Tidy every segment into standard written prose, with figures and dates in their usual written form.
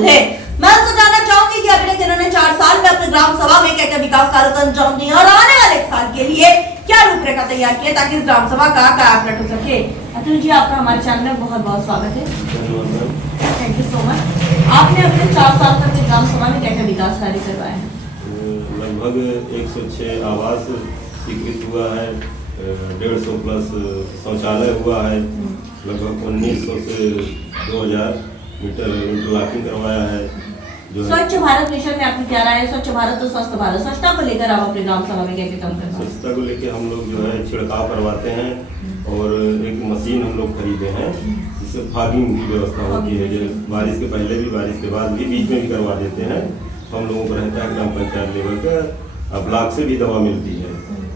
शामिल है। मैं आपसे जानना चाहूंगी कि अभी तक इन्होंने 4 साल में अपने ग्राम सभा में क्या-क्या विकास कार्यों को अंजाम दिए और आने वाले 1 साल के लिए क्या रूपरेखा तैयार की है ताकि इस ग्राम सभा का कायापलट हो सके। अतुल जी, आपका हमारे चैनल में बहुत बहुत स्वागत है। Thank you so much. आपने अपने 4 साल तक के ग्राम सभा में क्या-क्या विकास कार्य करवाए हैं? लगभग 106 आवास स्वीकृत हुआ है, 150 प्लस शौचालय हुआ है, लगभग 1900 से 2000 मीटर इंटरलॉकिंग करवाया है। स्वच्छ भारत मिशन में आपकी क्या राय है? स्वच्छ भारत और स्वस्थ भारत, स्वच्छता को लेकर आप अपने ग्राम सभा में क्या काम करते हैं? स्वच्छता को लेकर हम लोग जो है छिड़काव करवाते हैं और एक मशीन हम लोग खरीदे हैं जिससे फॉगिंग की व्यवस्था होती है। जो बारिश के पहले भी, बारिश के बाद भी, बीच में भी करवा देते हैं। हम लोगों को रहता है ग्राम पंचायत लेवल का, ब्लॉक से भी दवा मिलती है,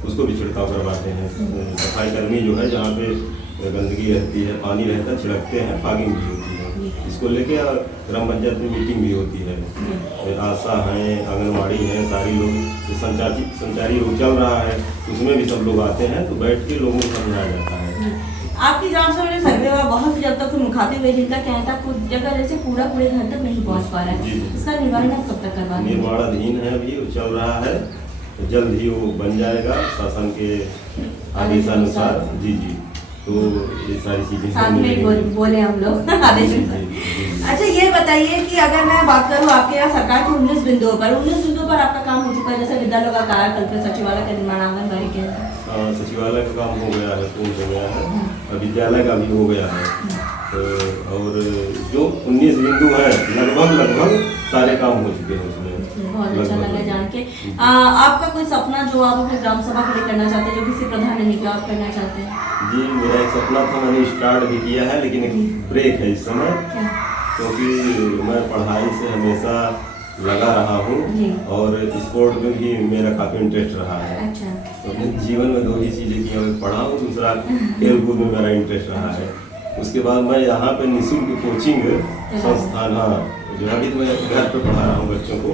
उसको भी छिड़काव करवाते हैं। सफाई कर्मी जो है जहाँ पे गंदगी रहती है, पानी रहता है, छिड़कते हैं, फॉगिंग भी होती है। इसको लेके ग्राम पंचायत में मीटिंग भी होती है। आशा हैं, आंगनबाड़ी हैं, सारी लोग संचारी रोग चल रहा है, उसमें भी सब लोग आते हैं, तो बैठ के लोगों को समझाया जाता है। आपकी ग्राम सभा में सर्वे हुआ, बहुत से जब तक मुखातिब हुए जिनका कहना था कुछ जगह जैसे कूड़ा पूरे घर तक नहीं पहुंच पा रहा है, इसका निवारण आप कब तक करवा? निर्माणाधीन है, अभी चल रहा है, जल्द ही वो बन जाएगा शासन के आदेशानुसार। जी, तो ये सारी चीजें साथ में बोले हम लोग आदेश। अच्छा, ये बताइए कि अगर मैं बात करूँ आपके यहाँ सरकार के 19 बिंदुओं पर आपका काम हो चुका है, जैसे विद्यालयों का कायाकल्प, सचिवालय का निर्माण, आंगनबाड़ी के सचिवालय का काम हो गया है, पूर्ण हो गया है, और विद्यालय का भी हो गया है। तो और जो 19 बिंदु हैं लगभग सारे काम हो चुके हैं उसमें। बहुत अच्छा लगा जान के। आपका कोई सपना जो आप अपने ग्राम सभा के लिए करना चाहते हैं, जो किसी प्रधान नहीं किया, आप करना चाहते हैं? जी, मेरा एक सपना था, मैंने स्टार्ट भी किया है, लेकिन एक ब्रेक है इस समय, क्योंकि मैं पढ़ाई से हमेशा लगा रहा हूँ और स्पोर्ट में भी मेरा काफ़ी इंटरेस्ट रहा है। अच्छा। तो अपने जीवन में 2 ही चीज़ें की, मैं पढ़ा हूँ, दूसरा खेल कूद में मेरा इंटरेस्ट रहा है। उसके बाद मैं यहाँ पे निःशुल्क कोचिंग संस्थान, जो अभी तो मैं घर पे पढ़ा रहा हूँ बच्चों को,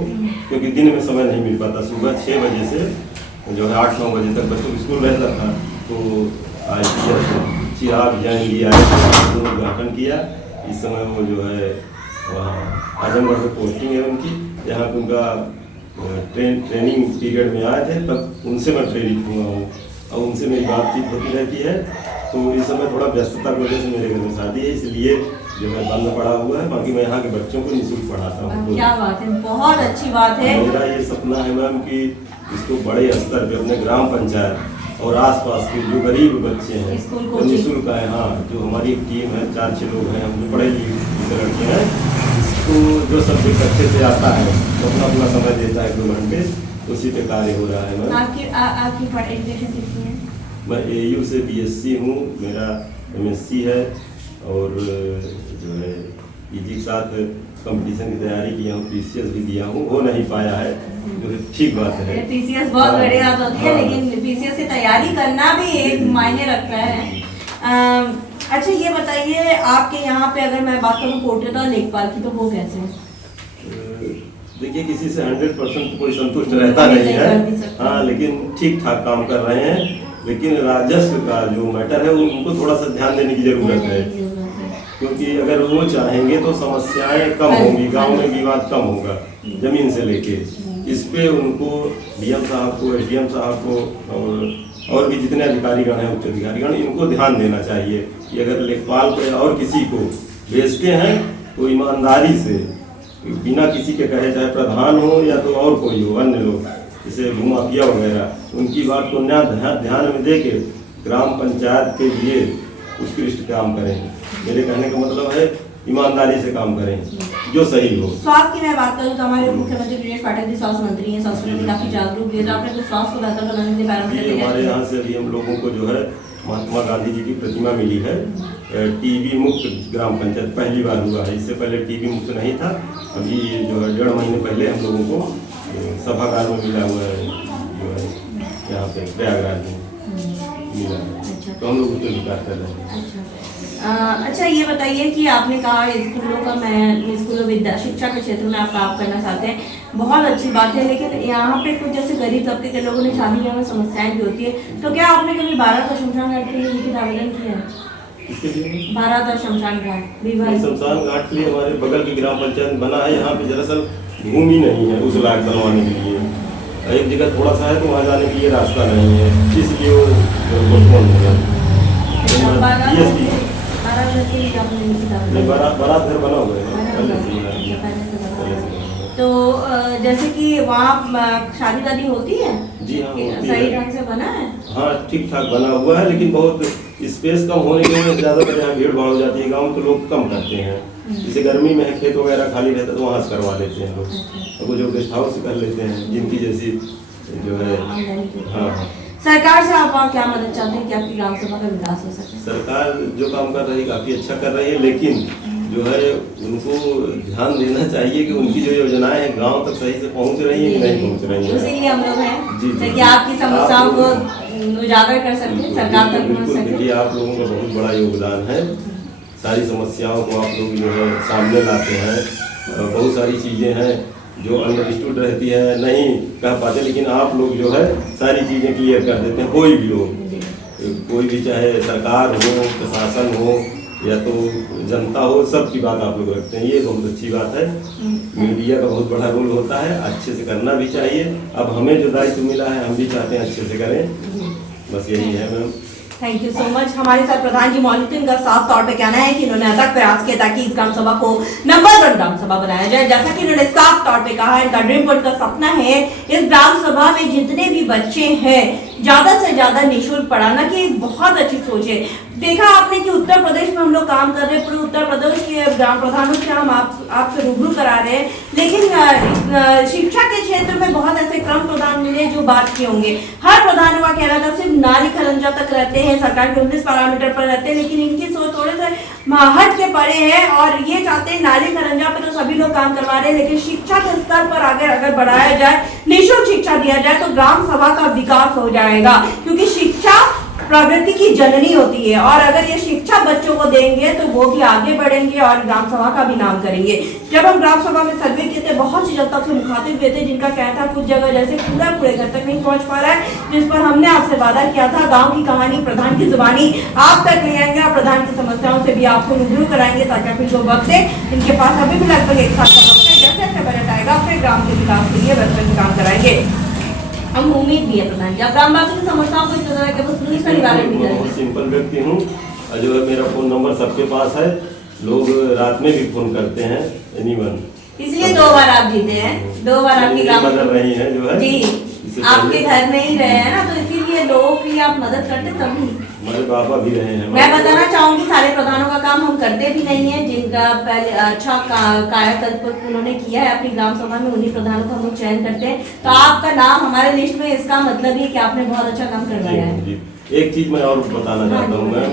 क्योंकि दिन में समय नहीं मिल पाता। सुबह 6 बजे से जो है 8-9 बजे तक बच्चों को स्कूल रहता था। तो आज चिराग जैन जी आए, उद्घाटन किया। इस समय वो जो है वहाँ आजमगढ़ में पोस्टिंग है उनकी, जहाँ पे उनका ट्रेनिंग पीरियड में आए थे, तब उनसे मैं प्रेरित हुआ हूँ और उनसे मेरी बातचीत होती रहती है। तो इस समय थोड़ा व्यस्तता की वजह से मेरे घर में शादी है, इसलिए जो है बंद पड़ा हुआ है। बाकी मैं यहाँ के बच्चों को निःशुल्क पढ़ाता हूँ। क्या बात है, बहुत अच्छी बात है। मेरा ये सपना है मैम कि इसको बड़े स्तर पे अपने ग्राम पंचायत और आसपास के जो गरीब बच्चे हैं वो निःशुल्क आए। हाँ, जो हमारी टीम है, 4-6 लोग हैं, हम जो पढ़े लिखे लड़के हैं, इसको जो सब्जेक्ट अच्छे से आता है तो अपना समय देता है 2 घंटे, उसी पे कार्य हो रहा है। मैम आपकी एजुकेशन कितनी है? मैं AU से BSc हूँ, मेरा MSc है, और जो है PG के साथ कंपटीशन की तैयारी किया हूँ, PCS भी दिया हूँ, हो नहीं पाया है, जो ठीक बात है। PCS बहुत बड़ी बात होती है, लेकिन PCS की तैयारी करना भी एक मायने रखता है। अच्छा, ये बताइए आपके यहाँ पे अगर मैं बात करूँ पोर्ट्रेट और लेखपाल की, तो वो कैसे है? देखिए, किसी से 100% कोई संतुष्ट रहता नहीं है। हाँ, लेकिन ठीक ठाक काम कर रहे हैं। लेकिन राजस्व का जो मैटर है उनको थोड़ा सा ध्यान देने की जरूरत है, क्योंकि अगर वो चाहेंगे तो समस्याएं कम होंगी, गांव में विवाद कम होगा जमीन से लेके। इस पे उनको DM साहब को, SDM साहब को और भी जितने अधिकारीगण हैं, उच्च अधिकारीगण, इनको ध्यान देना चाहिए कि अगर लेखपाल को और किसी को भेजते हैं तो ईमानदारी से, बिना किसी के कहे, चाहे प्रधान हो या तो और कोई हो, अन्य लोग जैसे भूमाफिया वगैरह, उनकी बात को ध्यान में दे के ग्राम पंचायत के लिए उत्कृष्ट काम करें। मेरे कहने का मतलब है ईमानदारी से काम करें, जो सही हो। स्वास्थ्य की मैं बात करूँ तो हमारे मुख्यमंत्री ब्रजेश पाठक जी स्वास्थ्य मंत्री हैं, स्वास्थ्य में काफी जागरूक है, तो आपने कुछ स्वास्थ्य को बेहतर बनाने के बारे में? हमारे यहाँ से अभी हम लोगों को जो है महात्मा गांधी जी की प्रतिमा मिली है। TB मुक्त ग्राम पंचायत पहली बार हुआ है, इससे पहले TB मुक्त नहीं था। अभी जो है 1.5 महीने पहले हम लोगों को सभागार में मिला हुआ है, जो है यहाँ पे प्रयागराज में मिला है। तो हम लोग उसको विकास कर रहे हैं। अच्छा, ये बताइए कि आपने कहा स्कूलों का, मैं स्कूलों विद्या शिक्षा के क्षेत्र में आप काम करना चाहते हैं, बहुत अच्छी बात है, लेकिन यहाँ पे कुछ जैसे गरीब तबके के लोगों ने शादी में समस्याएं भी होती है, तो क्या आपने कभी 12 का शमशान घाट के लिए लिखित आवेदन किया है? इसके लिए 12 शमशान घाट विवाह शमशान घाट के लिए हमारे बगल की ग्राम पंचायत बना है, यहाँ पे दरअसल भूमि नहीं है उस लायक बनवाने के लिए। एक जगह थोड़ा सा है तो वहाँ जाने के लिए रास्ता नहीं है, इसलिए वो पोस्टपोन हो गया। बारात घर बना हुआ है पहले से ही है। तो जैसे कि वहाँ शादी वादी होती है? जी हाँ, होती सही है। ढंग से बना है? हाँ, ठीक ठाक बना हुआ है, लेकिन बहुत स्पेस कम होने की वजह से ज़्यादातर यहाँ भीड़ भाड़ हो जाती है। गाँव में तो लोग कम करते हैं, जैसे गर्मी में खेत वगैरह खाली रहता है तो वहाँ से करवा लेते हैं लोग, और वो जो गेस्ट हाउस से कर लेते हैं जिनकी जैसी जो है। हाँ हाँ, सरकार से आप वहाँ क्या मदद चाहते हैं कि आपकी ग्राम सभा का विकास हो सके? सरकार जो काम कर रही है काफ़ी अच्छा कर रही है, लेकिन जो है उनको ध्यान देना चाहिए कि उनकी जो योजनाएं हैं गांव तक सही से पहुंच रही है कि नहीं पहुंच रही है। इसीलिए हम लोग हैं जी, जी। ताकि आपकी समस्याओं को उजागर कर सकते, सरकार तक पहुंच बिल्कुल, सके। देखिए आप लोगों का बहुत बड़ा योगदान है, सारी समस्याओं को आप लोग जो है सामने लाते हैं। बहुत सारी चीज़ें हैं जो अंडरस्टूड रहती है, नहीं कह पाते, लेकिन आप लोग जो है सारी चीज़ें क्लियर कर देते हैं। कोई भी हो, कोई भी, चाहे सरकार हो, प्रशासन हो या तो जनता हो, सबकी बात आप लोग रखते हैं, ये बहुत अच्छी बात है। मीडिया का बहुत बड़ा रोल होता है, अच्छे से करना भी चाहिए। अब हमें जो दायित्व मिला है हम भी चाहते हैं अच्छे से करें, बस यही है ma'am. Thank you so much. हमारे साथ प्रधान जी मौजूद थे। इनका साफ तौर पे कहना है कि इन्होंने अथक प्रयास किया ताकि इस ग्राम सभा को नंबर 1 ग्राम सभा बनाया जाए। जैसा कि इन्होंने साफ तौर पे कहा, इनका ड्रीम बोर्ड का सपना है इस ग्राम सभा में जितने भी बच्चे हैं ज्यादा से ज्यादा निःशुल्क पढ़ाना, की बहुत अच्छी सोच है। देखा आपने कि उत्तर प्रदेश में हम लोग काम कर रहे हैं, पूरे उत्तर प्रदेश के ग्राम प्रधानों से हम आपसे रूबरू करा रहे हैं, लेकिन शिक्षा के क्षेत्र में बहुत ऐसे क्रम प्रधान मिले जो बात किए होंगे। हर प्रधान का कहना था सिर्फ नाली खरंजा तक रहते हैं, सरकार के 19 पैरामीटर पर रहते हैं, लेकिन इनकी सोच थोड़े से हट के पड़े हैं और ये चाहते हैं नाली खरंजा पे तो सभी लोग काम करवा रहे हैं, लेकिन शिक्षा के स्तर पर अगर बढ़ाया जाए, निःशुल्क शिक्षा दिया जाए तो ग्राम सभा का विकास हो जाएगा, क्योंकि शिक्षा प्रगति की जननी होती है और अगर ये शिक्षा बच्चों को देंगे तो वो भी आगे बढ़ेंगे और ग्राम सभा का भी नाम करेंगे। जब हम ग्राम सभा में सर्वे किए थे, बहुत सी जनता से मुखातिब हुए थे जिनका कहना था कुछ जगह जैसे पूरे घर तक नहीं पहुंच पा रहा है, जिस पर हमने आपसे वादा किया था गाँव की कहानी प्रधान की जुबानी आप तक ले आएंगे और प्रधान की समस्याओं से भी आपको रूबरू कराएंगे, ताकि फिर जो वक्त है इनके पास अभी भी लगभग 1 साल का वक्त है, जैसे जैसे बजट आएगा फिर ग्राम के विकास के लिए वैसे काम कराएंगे। हम उम्मीद भी है प्रधान जी आप ग्रामवासी की समस्याओं को इस तरह के पुलिस का निवारण भी करेंगे। बहुत सिंपल व्यक्ति हूँ, जो है मेरा फोन नंबर सबके पास है, लोग रात में भी फोन करते हैं, एनीवन। इसलिए 2 बार आप जीते हैं, 2 बार आपकी ग्राम मदद रही है जो है जी आपके घर में ही रहे हैं ना, तो इसीलिए लोगों की आप मदद करते तभी। हमारे पापा भी रहे हैं। मैं बताना चाहूंगी सारे प्रधानों का काम हम करते भी नहीं है, जिनका पहले अच्छा कायाकल्प उन्होंने किया है अपनी ग्राम सभा में, उन्हीं प्रधानों का हम लोग चयन करते हैं। तो आपका नाम हमारे लिस्ट में, इसका मतलब ये कि आपने बहुत अच्छा काम करवाया है। एक चीज मैं और बताना चाहता हूँ मैं,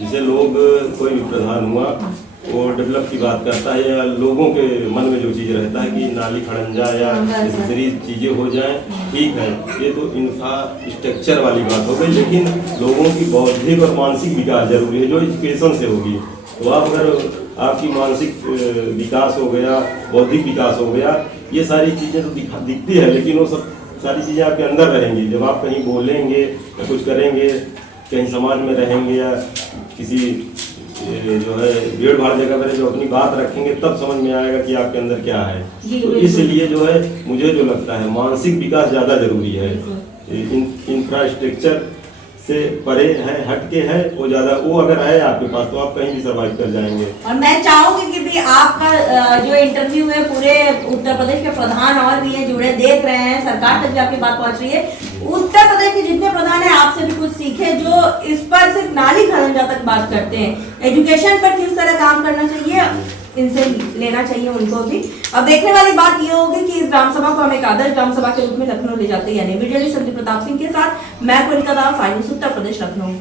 जैसे लोग कोई भी प्रधान हुआ वो डेवलप की बात करता है या लोगों के मन में जो चीज़ रहता है कि नाली खड़ंजा या दूसरी चीज़ें हो जाएं, ठीक है, ये तो इंफ्रास्ट्रक्चर वाली बात हो गई, लेकिन लोगों की बौद्धिक और मानसिक विकास जरूरी है जो एजुकेशन से होगी। तो आप अगर आपकी मानसिक विकास हो गया, बौद्धिक विकास हो गया, ये सारी चीज़ें तो दिखती है, लेकिन वो सब सारी चीज़ें आपके अंदर रहेंगी। जब आप कहीं बोलेंगे या कुछ करेंगे, कहीं समाज में रहेंगे या किसी जो है भीड़ भाड़ जगह पर जो अपनी बात रखेंगे, तब समझ में आएगा कि आपके अंदर क्या है। तो इसलिए जो है मुझे जो लगता है मानसिक विकास ज़्यादा जरूरी है, इंफ्रास्ट्रक्चर से परे है, हटके है, वो ज़्यादा, वो अगर है आपके पास तो आप कहीं भी सर्वाइव कर जाएंगे। और मैं चाहूंगी कि भी आपका जो इंटरव्यू है पूरे उत्तर प्रदेश के प्रधान और भी है जुड़े देख रहे हैं, सरकार तक भी आपकी बात पहुंच रही है, उत्तर प्रदेश के जितने प्रधान है आपसे भी कुछ सीखे, जो इस पर सिर्फ नाली खरंजा तक बात करते हैं, एजुकेशन पर किस तरह काम करना चाहिए इनसे लेना चाहिए उनको भी। अब देखने वाली बात ये होगी कि इस ग्राम सभा को हम एक आदर्श ग्राम सभा के रूप में लखनऊ ले जाते हैं या नहीं। वीडियो संदीप प्रताप सिंह के साथ मैं कोनिका दास, उत्तर प्रदेश, लखनऊ।